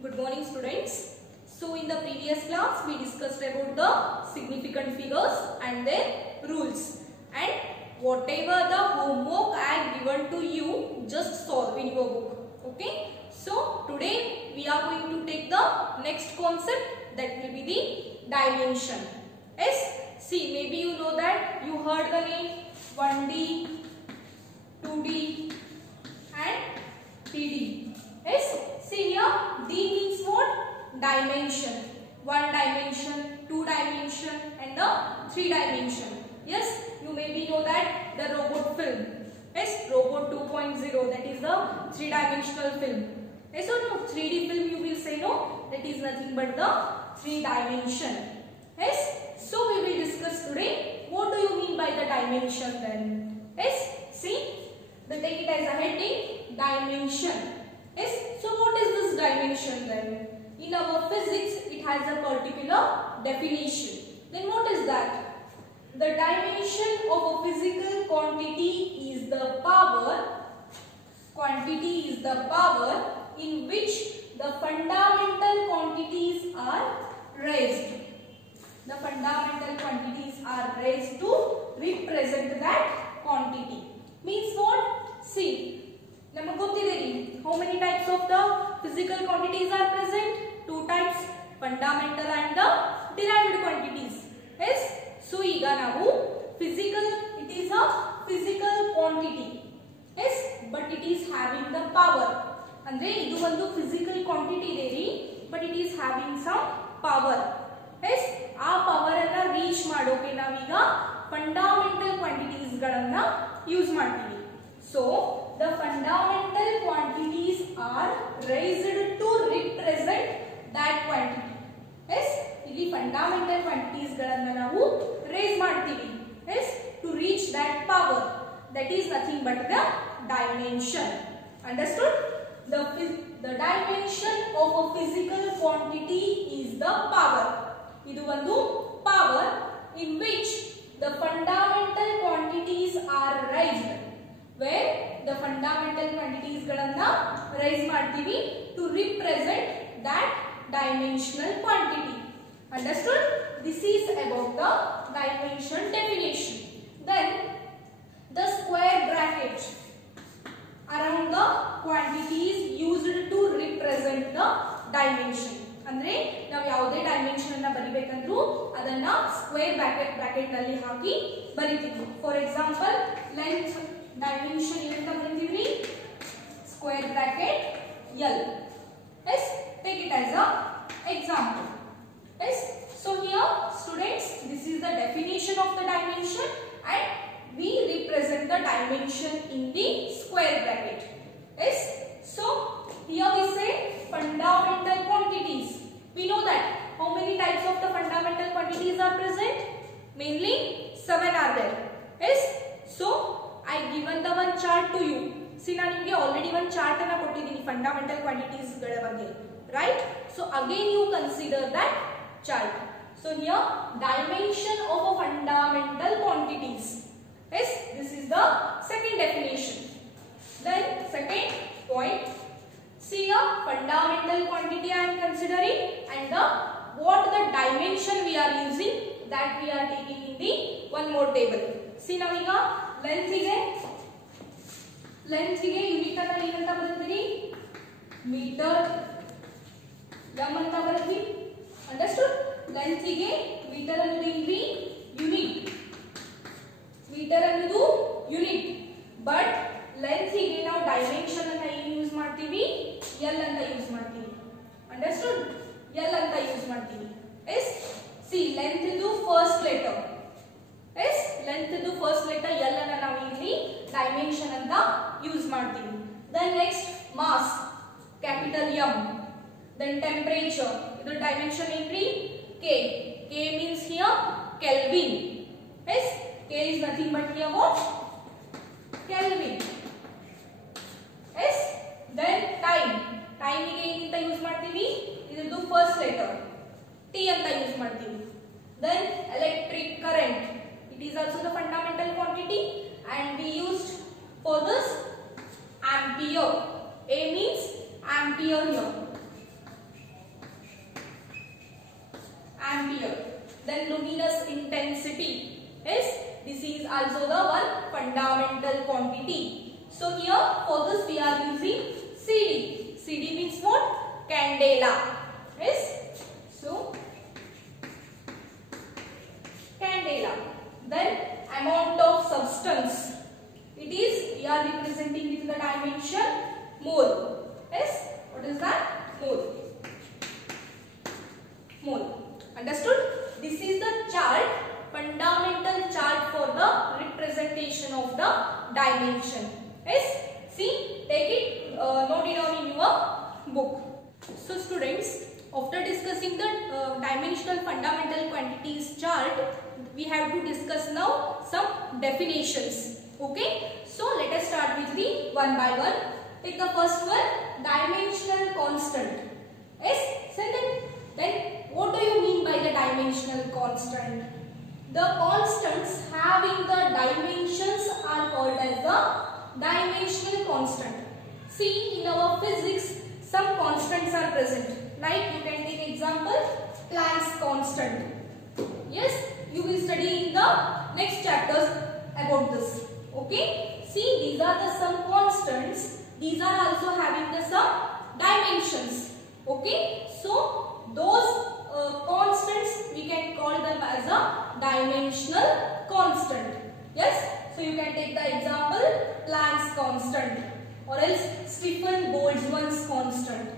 Good morning students. So in the previous class we discussed about the significant figures and their rules, and whatever the homework I have given to you, just solve in your book. Okay. So today we are going to take the next concept, that will be the dimension. Yes. See, maybe you know that you heard the name 1D, 2D and 3D. Yes. See here, D means what? Dimension. 1 dimension, 2 dimension and the 3 dimension. Yes, you maybe know that the robot film. Yes, robot 2.0, that is the 3-dimensional film. Yes or no? 3D film you will say no, that is nothing but the 3 dimension. Yes, so we will discuss today what do you mean by the dimension then. Yes, see, they take it as a heading, dimension. Yes, so what is this dimension then? In our physics, it has a particular definition. Then what is that? The dimension of a physical quantity is the power in which the fundamental quantities are raised. The fundamental quantities are raised to represent that quantity. Means what? See, how many types of the physical quantities are present? 2 types, fundamental and the derived quantities. Yes. So, physical, it is a physical quantity. Yes, but it is having the power. Andre idu ಒಂದು physical quantity ಇದೆ, but it is having some power. Yes, ಆ power ಅನ್ನು reach ಮಾಡೋಕೆ ನಾವೀಗ fundamental quantities ಗಳನ್ನು use ಮಾಡ್ತೀವಿ. So, the fundamental quantities are raised to represent that quantity. Yes, ಇಲ್ಲಿ fundamental quantities ಗಳನ್ನು ನಾವು raise ಮಾಡ್ತೀವಿ. Yes, to reach that power. That is nothing but the dimension. Understood? The dimension of a physical quantity is the power. ಇದು ಒಂದು power in which the fundamental quantities are raised. Where the fundamental quantities ಗಳನ್ನ raise ಮಾಡ್ತೀವಿ to represent that dimensional quantity. Understood? This is about the dimension definition. Then the square bracket around the quantities used to represent the dimension. ಅಂದ್ರೆ ನಾವು ಯಾವುದೇ dimension ಅನ್ನು ಬರಿಬೇಕಂದ್ರೂ ಅದನ್ನ square bracket ನಲ್ಲಿ ಹಾಕಿ ಬರಿತೀವಿ. For example length dimension ಏನಂತ ಬರೀತೀವಿ? Square bracket L. Yes, take it as a example. Yes, so here students, this is the definition of the dimension and we represent the dimension in the square bracket. Yes, so here we say fundamental quantities. We know that how many types of the fundamental quantities are present? Mainly 7 are there. Yes, so I given the one chart to you. See, ನಾನು ನಿಮಗೆ already one chart ಅನ್ನು ಕೊಟ್ಟಿದ್ದೀನಿ fundamental quantities ಗಳ ಬಗ್ಗೆ, right? So again you consider that chart. So here dimension of a fundamental quantities. Yes, this is the second definition. Then second point, see here fundamental quantity I am considering and the what the dimension we are using, that we are taking in the one more table. See now ಈಗ ಲೆಂತ್ಗೆ unit ಅನ್ನು ಏನಂತ ಬರೆದಿರಿ? Metre m ಅಂತ ಬರೆದ್ವಿ. Understood? ಲೆಂತ್ಗೆ metre ಅನ್ನೋದು ಇಲ್ಲಿ unit. Metre ಅನ್ನೋದು unit. But ಲೆಂತ್ಗೆ ನಾವು dimension ಅನ್ನು ಏನು ಯೂಸ್ ಮಾಡ್ತೀವಿ? L ಅಂತ ಯೂಸ್ ಮಾಡ್ತೀವಿ. ಅಂಡರ್ಸ್ಟುಡ್? L ಅಂತ ಯೂಸ್ ಮಾಡ್ತೀವಿ. ಎಸ್ ಸಿ ಲೆಂತ್ ಇದು ಫಸ್ಟ್ ಲೆಟರ್. ಎಸ್ ಲೆಂತ್ ಇದು ಫಸ್ಟ್ ಲೆಟರ್ L ಅನ್ನು ನಾವು ಇಲ್ಲಿ ಡೈಮೆನ್ಷನ್ ಅಂತ ಯೂಸ್ ಮಾಡ್ತೀವಿ. Then next mass, capital M. Then temperature, ಇದು ಡೈಮೆನ್ಷನ್ ಏನ್ರಿ? K. K means here Kelvin. Yes, K is nothing but here what? Kelvin. Yes, then time. Time ಗೆ ಏನಂತ ಯೂಸ್ ಮಾಡ್ತೀವಿ? ಇದು ಫಸ್ಟ್ ಲೆಟರ್ T ಅಂತ use ಮಾಡ್ತೀವಿ. Then electric current. It is also the fundamental quantity and we used for this ampere. A means ampere here. luminous intensity. Yes, this is also the one fundamental quantity. So here for this we are using CD. CD means what? Candela. Yes, so candela. Then amount of substance. It is, we are representing with the dimension mole. Yes, what is that? Mole. Mole. Understood? This is the chart, fundamental chart for the representation of the dimension. Yes, see, take it, note it down in your book. So students, after discussing the dimensional fundamental quantities chart, we have to discuss now some definitions. Okay, so let us start with the one by one. Take the first one, dimensional constant. Yes, then what do you mean by the dimensional constant? The constants having the dimensions are called as the dimensional constant. See, in our physics, some constants are present. Like you can take example, Planck's constant. Yes, you will study in the next chapters about this. Okay, see, these are the some constants. These are also having the some dimensions. Okay, so those constants we can call them as a dimensional constant. Yes, so you can take the example Planck's constant or else Stefan Boltzmann's constant.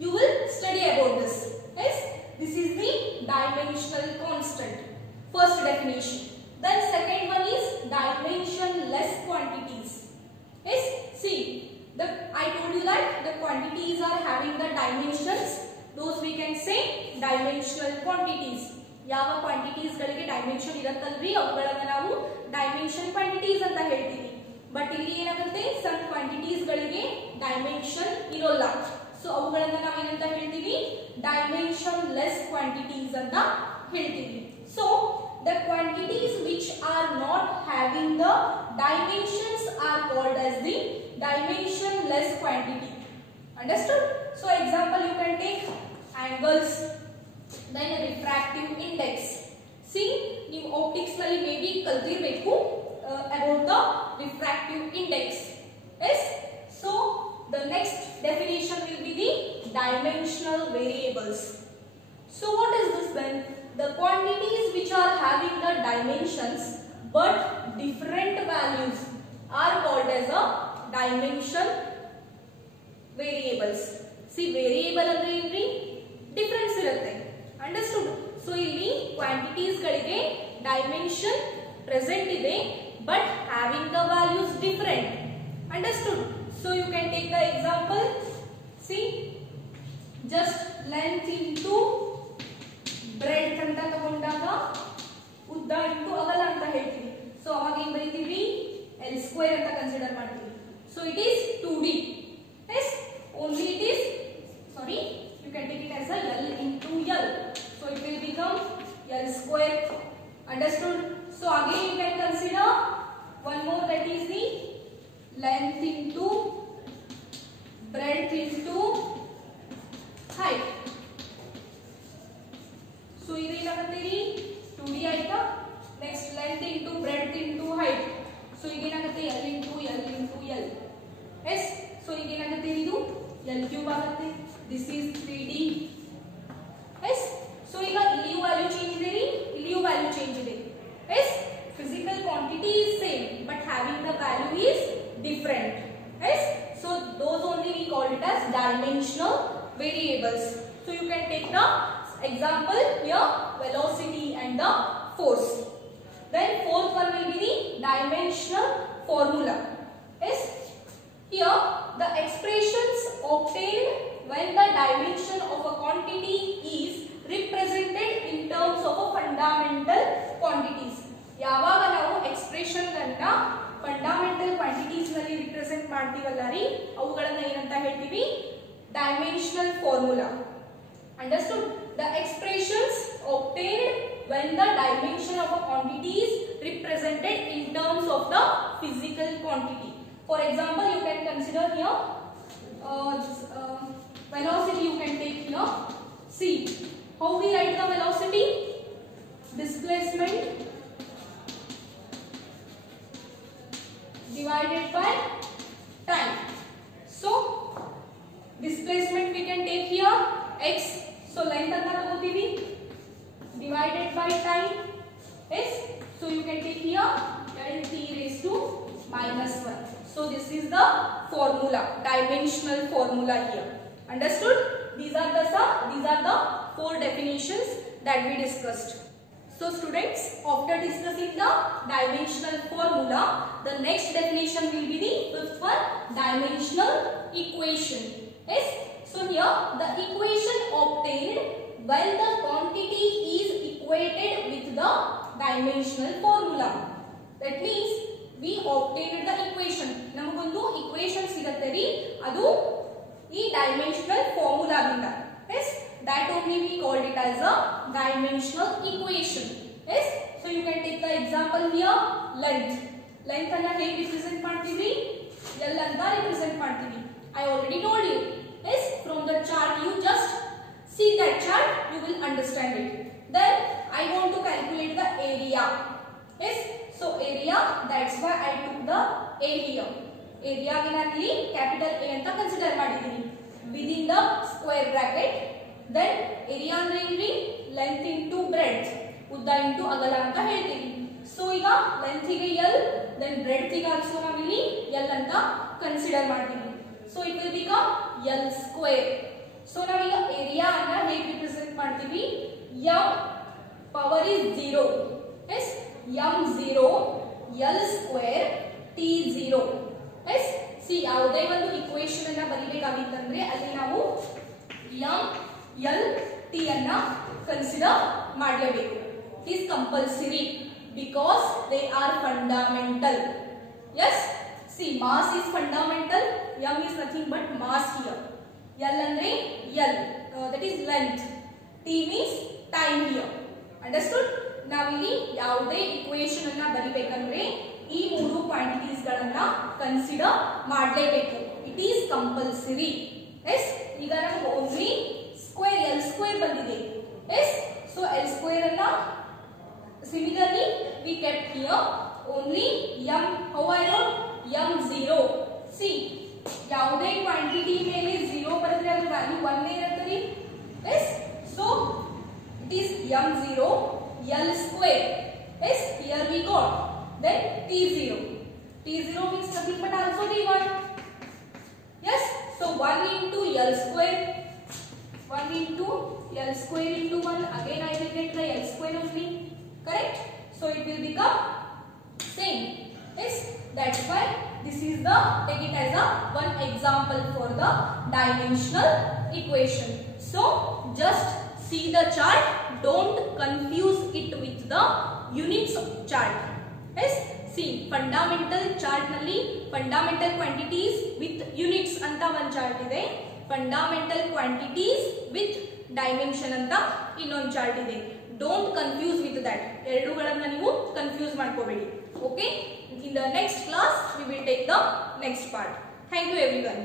You will study about this. Yes, this is the dimensional constant. First definition. Then second one is dimensionless quantities. Yes, see, I told you that the quantities are having the dimensions. Those we can say dimensional quantities. ಯಾವ quantities ಗಳಿಗೆ dimension ಇರುತ್ತಲ್ರಿ ಅವುಗಳನ್ನು ನಾವು dimension quantities ಅಂತ ಹೇಳ್ತೀವಿ. But ಇಲ್ಲಿ ಏನಾಗುತ್ತೆ, some quantities ಗಳಿಗೆ dimension ಇರೋಲ್ಲ. ಸೊ ಅವುಗಳನ್ನು ನಾವು ಏನಂತ ಹೇಳ್ತೀವಿ, dimensionless quantities ಅಂತ ಹೇಳ್ತೀವಿ. So the quantities which are not having the dimensions are called as the dimensionless quantity. Understood? So example you can take angles, then refractive index. See, you optics nalli maybe kaltirbeku about the refractive index. Yes, so the next definition will be the dimensional variables. So what is this then? The quantities which are having the dimensions but different values are called as a dimension variables. See, variable ಅಂದ್ರೆ ಏನ್ರಿ, difference ಇರುತ್ತೆ. Understood? So ಇಲ್ಲಿ quantities ಗಳಿಗೆ dimension present ಇದೆ but having the values different. Understood? So you can take the example. See, just length into breadth ಅಂತ ತಗೊಂಡಾಗ ಉದ್ದ into ಅಗಲ ಅಂತ ಹೇಳ್ತೀವಿ. ಸೊ ಅವಾಗ ಏನ್ ಬರೀತೀವಿ, L square ಅಂತ ಕನ್ಸಿಡರ್ ಮಾಡ್ತೀವಿ. So it is 2D. Yes, only it is, sorry, you can take it as a L into L. So it will become L square. Understood? So again you can consider one more, that is the length into breadth into height. So ಇದು ಏನಾಗುತ್ತೆ, 2D ಆಯ್ತಾ. Next length into breadth into height. So ಈಗ ಏನಾಗುತ್ತೆ, L into L into L. Yes, so ಈಗ ಏನಾಗುತ್ತೆ, ಇದು L cube ಆಗುತ್ತೆ. This is 3D. Yes, so ಈಗ ಇಲ್ಲಿಯೂ ವ್ಯಾಲ್ಯೂ ಚೇಂಜ್ ಇದೆ ರೀ, ಇಲ್ಲಿಯೂ ವ್ಯಾಲ್ಯೂ ಚೇಂಜ್ ಇದೆ. Yes, physical quantity is same but having the value is different. Yes, so those only we call it as dimensional variables. So you can take the example here, velocity and the force. Then fourth one will be the dimensional formula. Yes, here the expressions obtained when the dimension of a quantity is represented in terms of a fundamental quantities. ಯಾವಾಗ ನಾವು expression ಅನ್ನ fundamental quantities ನಲ್ಲಿ represent ಮಾಡ್ತೀವಲ್ಲ ರೀ, ಅವುಗಳನ್ನ ಏನಂತ ಹೇಳ್ತೀವಿ, dimensional formula. Understood? The expressions obtained when the dimension of a quantity is represented in terms of the physical quantity. For example, you can consider here velocity. You can take here. See, how we write the velocity? Displacement displacement divided by time. So displacement we can take here x, so length anta tagotivi divided by time is, so you can take here l t raised to -1. So this is the formula, dimensional formula here. Understood? These are the four definitions that we discussed. So students, after discussing the dimensional formula, the next definition will be the fifth one, dimensional equation. Yes. So here the equation obtained while the quantity is equated with the dimensional formula. That means we obtained the equation. ನಮಗೊಂದು equation ಸಿಗುತ್ತೆ ರೀ, ಅದು ಈ dimensional formula ದಿಂದ. Yes, that only we called it as a dimensional equation. Yes, so you can take the example here, length. Length ಅನ್ನ ಹೇಗೆ represent ಮಾಡ್ತೀವಿ? L ಅಂತ represent ಮಾಡ್ತೀವಿ. I already told you. Yes, from the chart you just see that chart, you will understand it. Then I want to calculate the area. Yes, so area, that's why I took the A here. Area ಗಿನಲ್ಲಿ capital A ಅಂತ consider ಮಾಡಿದ್ದೀನಿ. Within the square bracket. Then area ಅಂದ್ರೆ ಏನ್ರಿ? Length into breadth. ಉದ್ದ into ಅಗಲ ಅಂತ ಹೇಳ್ತೀವಿ. So ಈಗ length ಗೆ L, then breadth ಗೆ also ನಾವಿಲ್ಲಿ L ಅಂತ consider ಮಾಡ್ತೀವಿ. So it will become L square. So ನಾವೀಗ area ಅನ್ನ ಹೇಗೆ represent ಮಾಡ್ತೀವಿ? M power is 0. Yes, m0 L square t0. Yes, see ಯಾವುದೇ ಒಂದು equation ಅನ್ನ ಬರಿಬೇಕಾಗಿತ್ತಂದ್ರೆ ಅಲ್ಲಿ ನಾವು m L t ಅನ್ನ ಕನ್ಸಿಡರ್ ಮಾಡಲೇಬೇಕು. It is compulsory because they are fundamental. Yes, see mass is fundamental, m is nothing but mass here. L ಅಂದ್ರೆ L, that is length. T means time here. Understood? ನಾವಿಲ್ಲಿ ಯಾವುದೇ equation ಅನ್ನ ಬರಿಬೇಕಂದ್ರೆ ಈ ಮೂರು quantities ಗಳನ್ನ consider ಮಾಡಲೇಬೇಕು. It is compulsory. Yes, ಈಗ ನಮಗೆ only square L square ಬಂದಿದೆ. Yes, so L square ಅನ್ನ similarly we kept here only m, how I wrote m0. See, ಯಾವುದೇ ಕ್ವಾಂಟಿಟಿ ಮೇಲೆ 0 ಬರೆದ್ರೆ ಅದರ ವ್ಯಾಲ್ಯೂ 1 ಇರುತ್ತೆ ರೀ. Yes, so it is m0 L square. Yes, here we got. Then t0. T0 means nothing but also t1. Yes, so 1 into L square. 1 into L square into 1. Again I will get the L square only. Correct? So it will become same. Yes, that's why this is the, take it as a one example for the dimensional equation. So just see the chart, don't confuse it with the units chart. Yes, see fundamental chart nalli fundamental quantities with units anta one chart ide, fundamental quantities with dimension anta ಇನ್ನೊಂದು chart ಇದೆ. Don't confuse with that. ಎರಡುಗಳನ್ನ ನೀವು confuse ಮಾಡ್ಕೋಬೇಡಿ. Okay, in the next class we will take the next part. Thank you everyone.